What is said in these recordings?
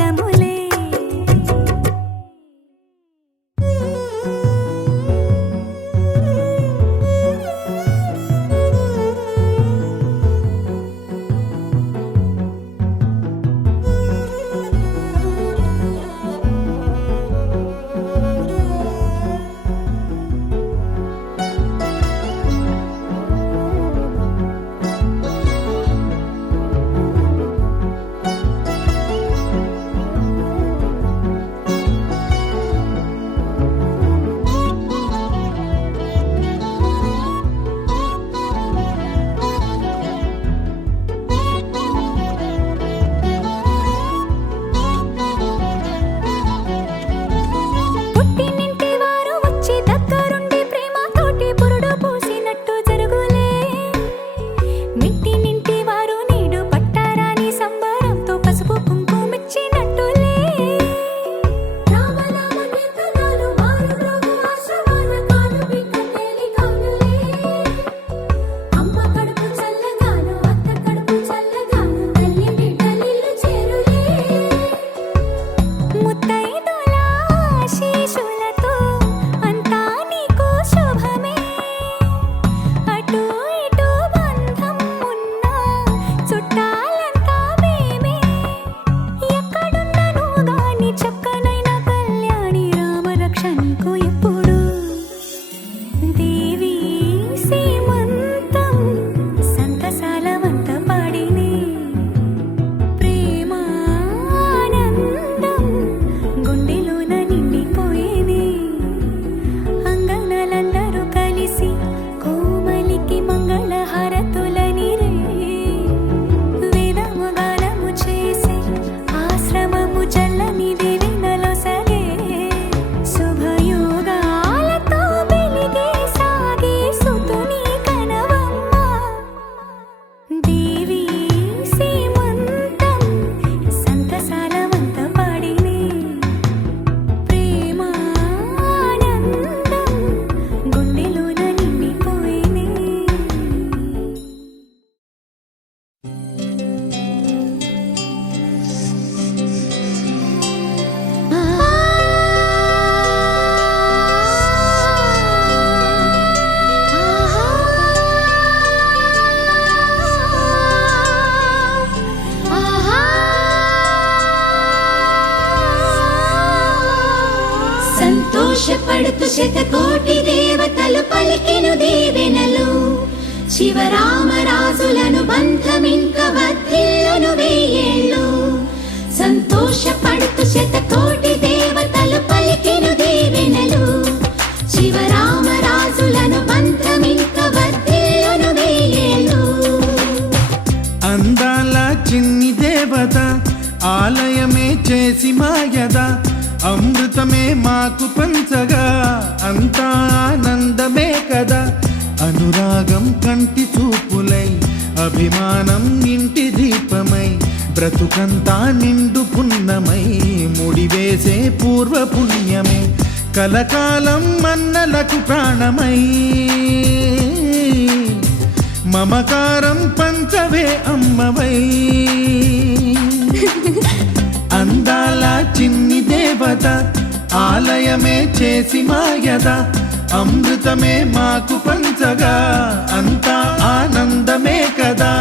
భాగములే. సంతోషపడుతు శతకోటి దేవతలు పలికెను దీవెనలు. శివరామరాజులను బంధమింక వర్ధిల్లును వెయ్యేళ్ళు. సంతోషపడుతు శతకోటి దేవతలు పలికెను దీవెనలు. శివరామరాజులను బంధమింక వర్ధిల్లును వెయ్యేళ్ళు. అందాల చిన్ని దేవత ఆలయమే చేసి మాయద, అమృతమే మాకు పంచగా అంతా ఆనందమే కదా. అనురాగం కంటి చూపులై, అభిమానం ఇంటి దీపమై, బ్రతుకంతా నిండు పున్నమై, ముడివేసే పూర్వ పుణ్యమే కలకాలం మన్నలకు ప్రాణమై. మమకారం పంచవే అమ్మవై. అందాల చిన్ని దేవత ఆలయమే చేసి మాయద, అమృతమే మాకు పంచగా అంతా ఆనందమే కదా.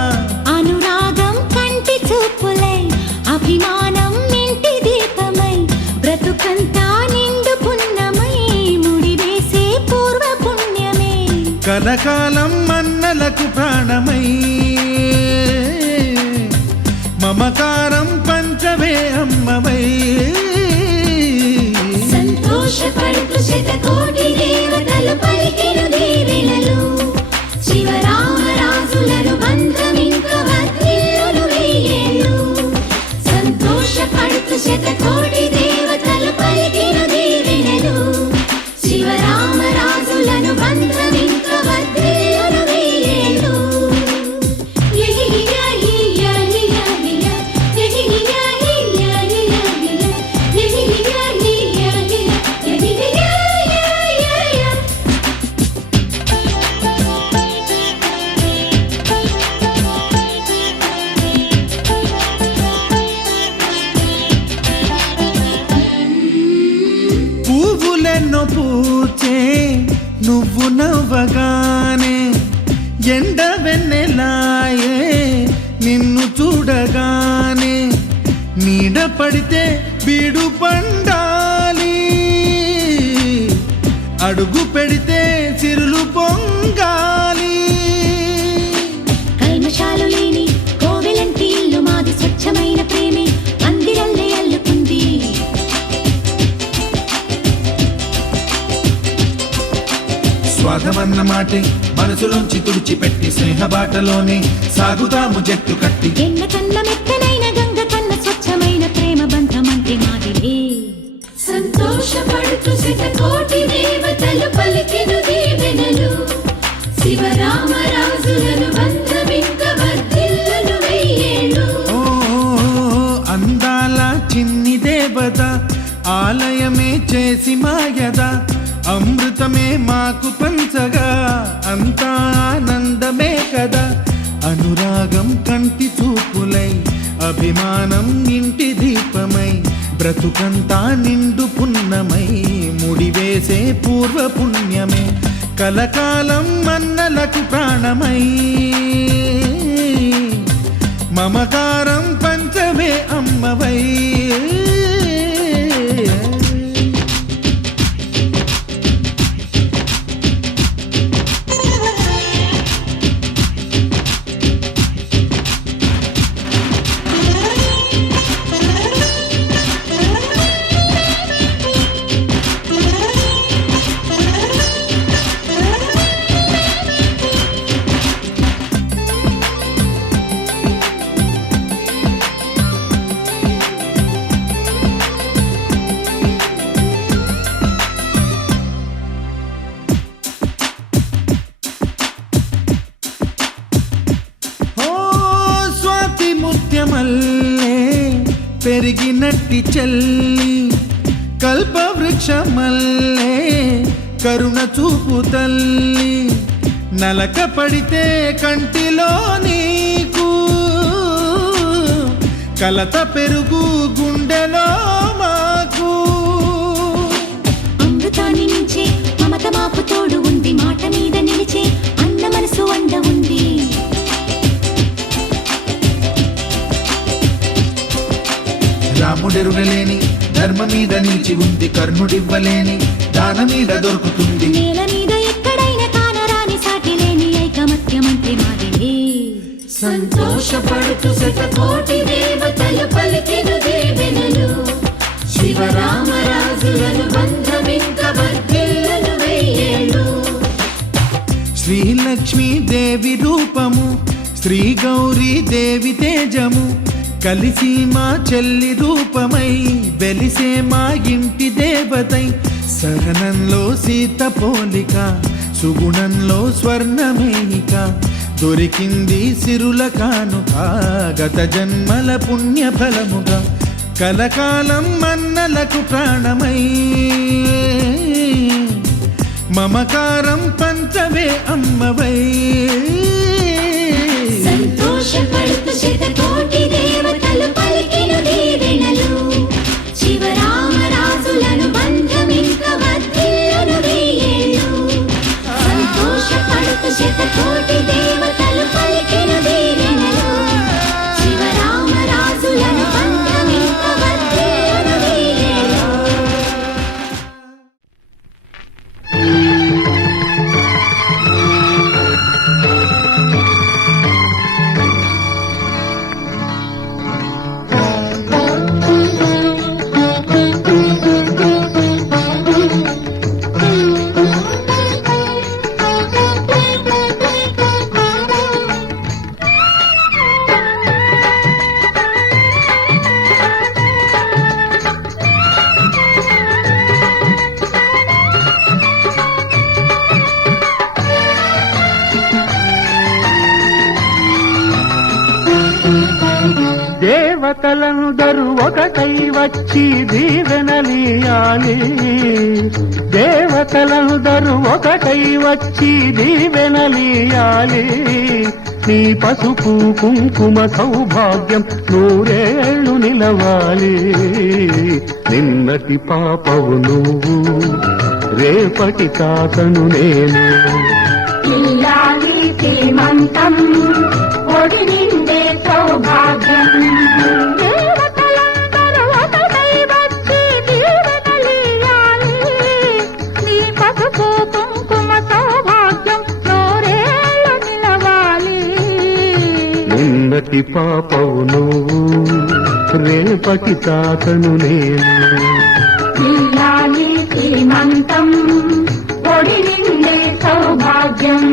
అనురాగం కంటి చూపులై, అభిమానం ఇంటి దీపమై, బ్రతుకంతా నిండు పున్నమై, ముడివేసే పూర్వ పుణ్యమే కలకాలం మన్నలకు ప్రాణమై. మమకారం పంచవే అమ్మవై. సంతోషపడుతు శతకోటి దేవతలు పలికెను దీవెనలు. శివరామరాజులను బంధమింక వర్ధిల్లును వెయ్యేళ్ళు. సంతోషపడుతు శతకోటి దేవతలు పలికెను దీవెనలు. శివరామరాజులను బంధమింక వర్ధిల్లును వెయ్యేళ్ళు. ఎన్నెన్నో పూచే నువ్వు నవ్వగానే ఎండ వెన్నెలాయే నిన్ను చూడగానే నీడ పడితే బీడు పండాలి అడుగు పెడితే సిరులు పొంగాలి కల్మషాలు లేని కోవెలంటి ఇల్లు మాది స్వచ్ఛమైన ప్రేమే అందిరల్లే అల్లుకుంది స్వాగమన్న మాటే మనసులోంచి తుడిచిపెట్టి స్నేహబాటలోనే సాగుతాము జట్టు కట్టి ఎన్న కన్న మెత్తనైన గంగ కన్న స్వచ్ఛమైన ప్రేమ బంధమంటే మాదిలే సంతోషపడుతూ శతకోటి దేవతలు పలికెను దీవెనలు శివరామరాజులను బంధమింక వర్ధిల్లును వెయ్యేళ్ళు ఓ అందాల చిన్ని దేవత ఆలయమే చేసి మాయద అమృతమే మాకు పంచగా అంతా ఆనందమే కదా అనురాగం కంటి చూపులై అభిమానం ఇంటి దీపమై బ్రతుకంతా నిండు పున్నమై ముడివేసే పూర్వ పుణ్యమే కలకాలం మన్నలకు ప్రాణమై మమకారం పంచమే అమ్మవై మల్లే పెరిగినట్టి చెల్లి కల్పవృక్షమల్లే కరుణ చూపు తల్లి నలక పడితే కంటిలో నీకు కలత పెరుగు గుండెలో మాకు అమృతాన్ని మించే మమత మాకు తోడు ఉంది మాట మీద నిలిచే అన్న మనసు అండ ఉంది రాముడెరుగలేని ధర్మ మీద నిలిచి ఉంది కర్ణుడివ్వలేని దాన మీద దొరుకుతుంది నేల మీద ఎక్కడైనా కానరాని సాటి లేని ఐకమత్యమంటే మాదిలే సంతోషపడుతూ శతకోటి దేవతలు పలికెను దీవెనలు శివరామరాజులను బంధమింక వర్ధిల్లును వెయ్యేళ్ళు శ్రీలక్ష్మీ దేవి రూపము శ్రీ గౌరీ దేవి తేజము కలిసి మా చెల్లి రూపమై వెలిసే మా ఇంటి దేవతై సహనంలో సీత పోలిక సుగుణంలో స్వర్ణమేనిక దొరికింది సిరుల కానుక గత జన్మల పుణ్య ఫలముగా కలకాలం మన్నలకు ప్రాణమై మమకారం పంచవే అమ్మవై సంతోషపడుతూ శతకోటి దేవతలు పలికెను దీవెనలు శివరామరాజులను బంధమింక వర్ధిల్లును వెయ్యేళ్ళు సంతోషపడుతూ శతకోటి దేవతలు పలికెను దీవెనలు శివరామరాజులను బంధమింక వర్ధిల్లును వెయ్యేళ్ళు దేవతలందరూ ఒకటై వచ్చి దీవెనలీయాలి దేవతలందరూ ఒకటై వచ్చి దీవెనలీయాలి నీ పసుపు కుంకుమ సౌభాగ్యం నూరేళ్లు నిలవాలి నిన్నటి పాపవు నువ్వు రేపటి తాతను నేను. ఇల్లాలి శ్రీమంతం ఒడి నిండే సౌభాగ్యం దేవతలందరూ ఒకటై వచ్చి దీవెనలియాలి నీ పసుపు కుంకుమ సౌభాగ్యం నూరేళ్ళు నిలవాలి నిన్నటి పాపవు నువ్వు రేపటి తాతను నేను. ఇల్లాలి శ్రీమంతం ఒడి నిండే సౌభాగ్యం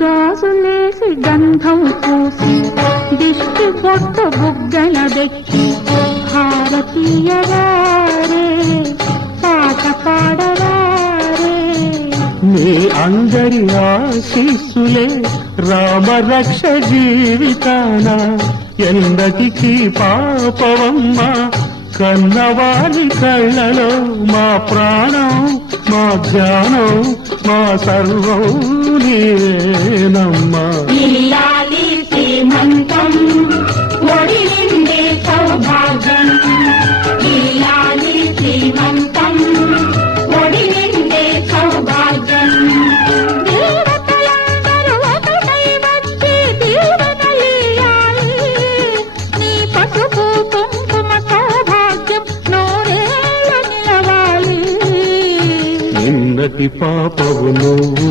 గాజులేసి గంధం పూసి దిష్టి బొట్టు బుగ్గన దెక్కి భారతీయ వారే పాట పాడవారే నీ అందరి ఆశీస్సులే రామరక్ష జీవితాన ఎందటికి పాపవమ్మ కన్నవారి కళ్ళలో మా ప్రాణం మా ధ్యానం మా సర్వం నీవేనమ్మా. ఇల్లాలి శ్రీమంతం ఒడి నిండే సౌభాగ్యం ఇల్లాలి శ్రీమంతం ఒడి నిండే సౌభాగ్యం దేవతలందరూ ఒకటై వచ్చి దీవెనలియాలి నీ పసుపు కుంకుమ సౌభాగ్యం నూరేళ్ళు నిలవాలి నిన్నటి పాపవు నువ్వు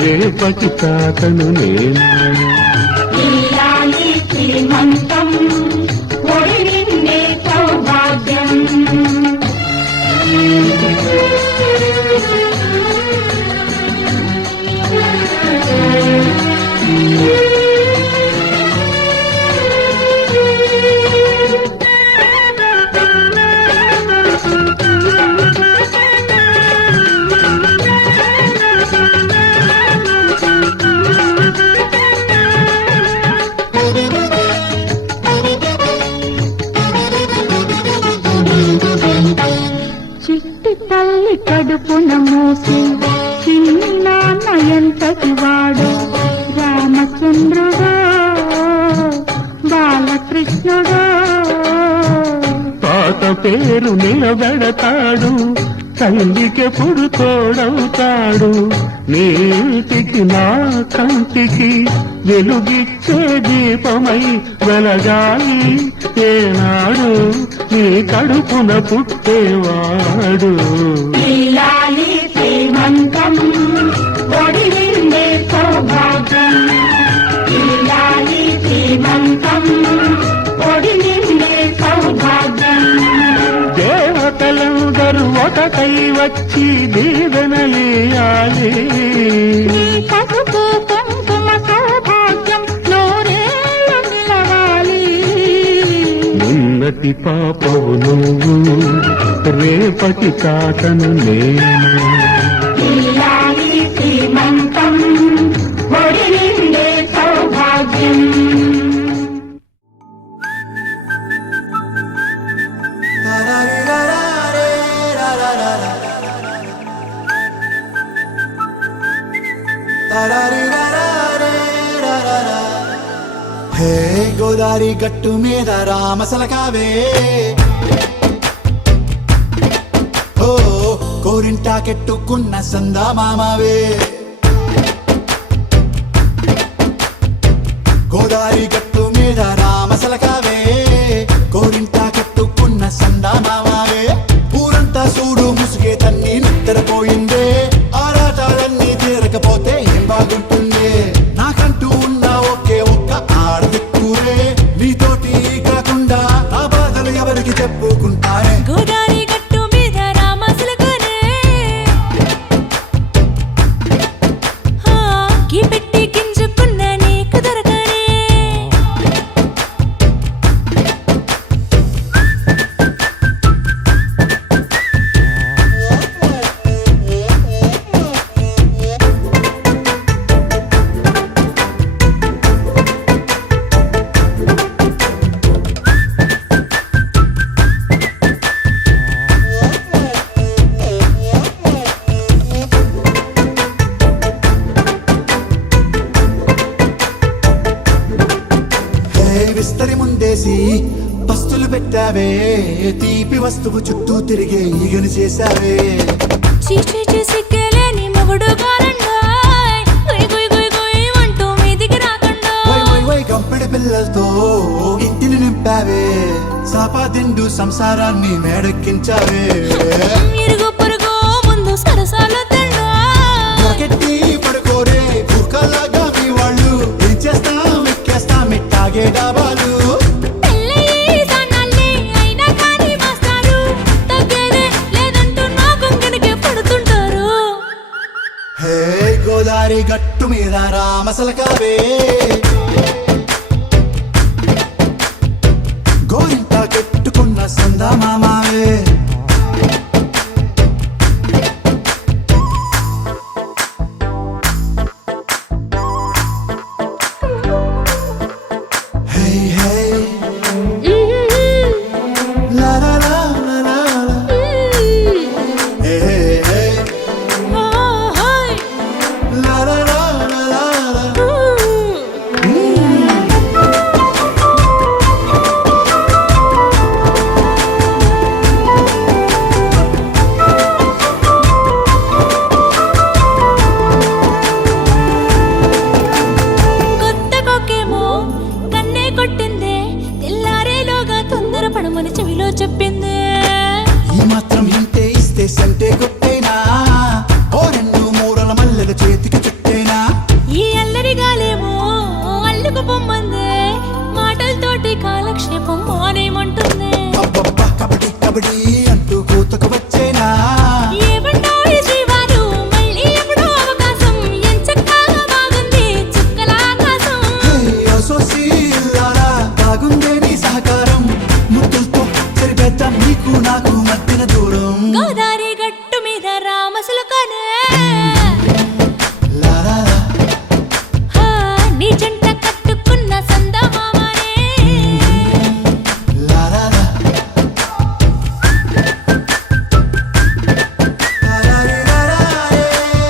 రేపటి తాతను నేను. ఇల్లాలి శ్రీమంతం ఒడి నిండే సౌభాగ్యం చిట్టి తల్లి కడుపున మూసి చిన్ని నాన్న ఎంతటి వాడు రామచంద్రుడా బాలకృష్ణుడా తాత పేరు నిలబెడతాడు తల్లికెప్పుడు తోడవుతాడు నీటికి నా కంటికి వెలుగిచ్చే దీపమై వెలగాలి ఏనాడు నీ కడుపున పుట్టేవాడు. ఇల్లాలి శ్రీమంతం ఒడి నిండే సౌభాగ్యం ఇల్లాలి శ్రీమంతం ఒడి నిండే సౌభాగ్యం దేవతలందరూ ఒకటై వచ్చి దీవెనలియాలి నీ పసుపు కుంకుమ సౌభాగ్యం నూరేళ్ళు నిలవాలి నిన్నటి పాపవు నువ్వు రేపటి తాతను నేను. ఇల్లాలి శ్రీమంతం ఒడి నిండే సౌభాగ్యం హే గోదారి గట్టు మీద రామసలకావే ఓ కోరింటాకెట్టుకున్న సందా మామావే గోదారి గట్టు మీద రామసలకావే కోరింటాకెట్టుకున్న సందా మామావే ఊరంతా సూడు ముసుగే తన్ని నిద్రపోయిందే ఆరాటాలన్నీ తీరకపోతే ఏం బాగుంటుందే నాకంటూ ఉన్న ఒకే ఒక్క ఆడదిక్కురే నీతోటి కాకుండా నా బాధలు ఎవరికి చెప్పుకుంటారే గోదారి గట్టు మీద రామసులకునే కీ పెట్టి గింజుకున్న నీకు దొరకనే పెట్టావే తీపి వస్తువు చుట్టూ తిరిగే ఈగలు చేశావే చీచీ సిగ్గలేని మొగుడు గారండాయ్ గుయ్ గుయ్ గుయ్ గుయ్ అంటూ మీదికి రాకండా వై వై వై గంపెడి పిల్లలతో ఇంటిని నింపావే సాపాదిండు సంసారాన్ని మేడెక్కించావే ఇరుగు పొరుగు ముందు సరసాలు తండా పగట్టి పడుకోరే కుక్కలాగా మీ వాళ్ళు ఏం చేస్తాం ఎక్కేస్తాం ఇట్టాగే డాబాలు పెళ్ళయి దానాల్ని అయినా కానీ మాస్తారు తగ్గేదే లేదంటూ నా కొంగనికే పడుతుంటారు హే గోదారి గట్టు మీద రామసలకావే గోరింట కట్టుకున్న సందా మామావే హే హే లా లా లా లా లా లా. హే హే హే లా లా లా లా లా లా. కొత్త కొక్కేమో కన్నే కొట్టిందే తెల్లారేలోగా తొందర పడమని చెవిలో చెప్పిందే ఈ మాత్రం ఇంటే ఇస్తే సంటే కొట్టేనా ఓ రెండు మూరల మల్లెల చేతికి చుట్టేనా ఈ అల్లరి గాలేమో అల్లుకు పొమ్మందే మాటలతోటి కాలక్షేపం మానేమంటుంది అబ్బబ్బా కబడ్డీ కబడ్డీ అంటూ కూతకు వచ్చేనా ఏమంటారు శ్రీవారు మళ్ళీ ఎప్పుడో అవకాశం ఎంచక్కా బాగుంది చుక్కల ఆకాశం హే అసోసి ఇల్లారా బాగుందే నీ సహకారం ముద్దులతో సరిపెద్దాం నీకు నాకు మధ్యన దూరం గోదారి గట్టు మీద రామసులకనే లా లా లా. హా, నీ జంట కట్టుకున్న సందమామనే లా లా లా. లా లా రీ లా లా రే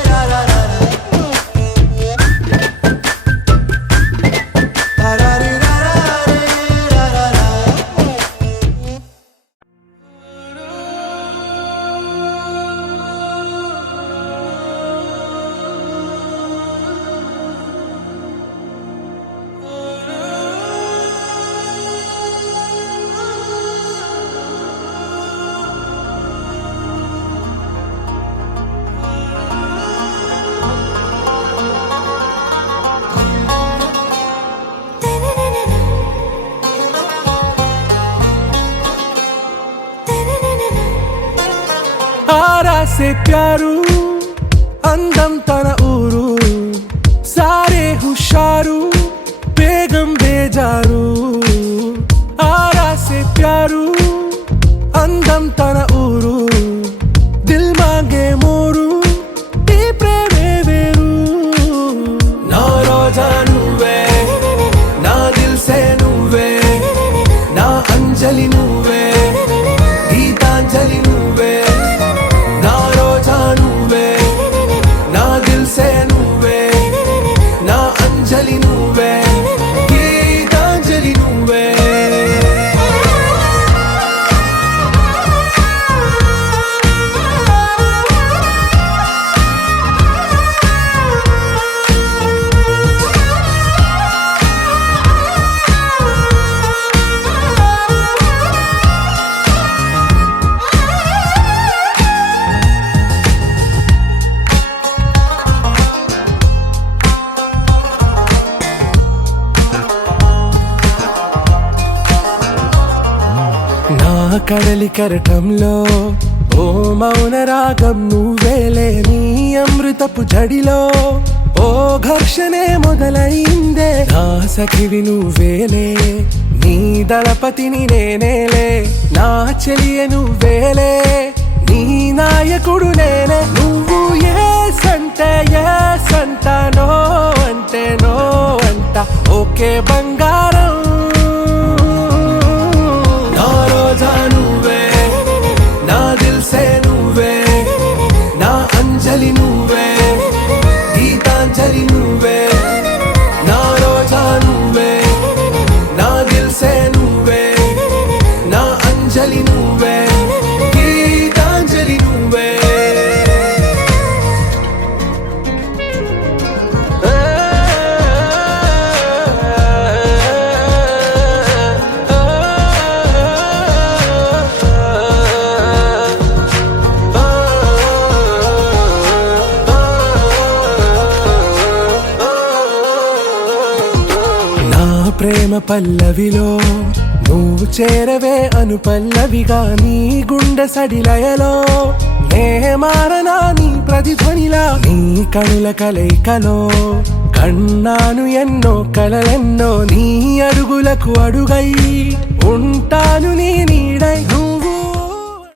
లా లా లా లా. లా లా రీ లా లా రే లా లా లా. आरा से प्यारू అందం తన ఊరు సారే హుషారు బేగం బేజారు ఆరా సే ప్యారు అందం తన ఊరు దిల్ మాంగే మోరు ఈ ప్రేమే వేరు నా రోజా నువ్వే నా దిల్ సే నువ్వే నా అంజలి నువ్వే గీతాంజలి నువ్వే నా రోజా నువ్వే నా దిల్ సే నువ్వే నా అంజలి నువ్వే గీతాంజలి నువ్వే నా కడలి కరటంలో ఓ మౌన రాగం నువ్వేలే నీ అమృతపు జడిలో ఓ ఘర్షణే మొదలైందే నా సఖివి నువ్వేలే నీ దళపతిని నేనేలే నా చెలియ నువ్వేలే నీ నాయకుడు నేనే నువ్వు ఏ సంట నో అంటే నో అంట ఓకే బంగారం నా రోజా నువ్వే నా దిల్ సే నువ్వే నా అంజలి నువ్వే గీతాంజలి నువ్వే నా రోజా నువ్వే నా దిల్ సే నువ్వే నా పల్లవిలో నువ్వు చేరవే అనుపల్లవిగా నీ గుండె సడిలయలో నే మారనా నీ ప్రతిధ్వనిలా నీ కనుల కలయికలో కన్నాను ఎన్నో కలలెన్నో నీ అడుగులకు అడుగై ఉంటాను నీ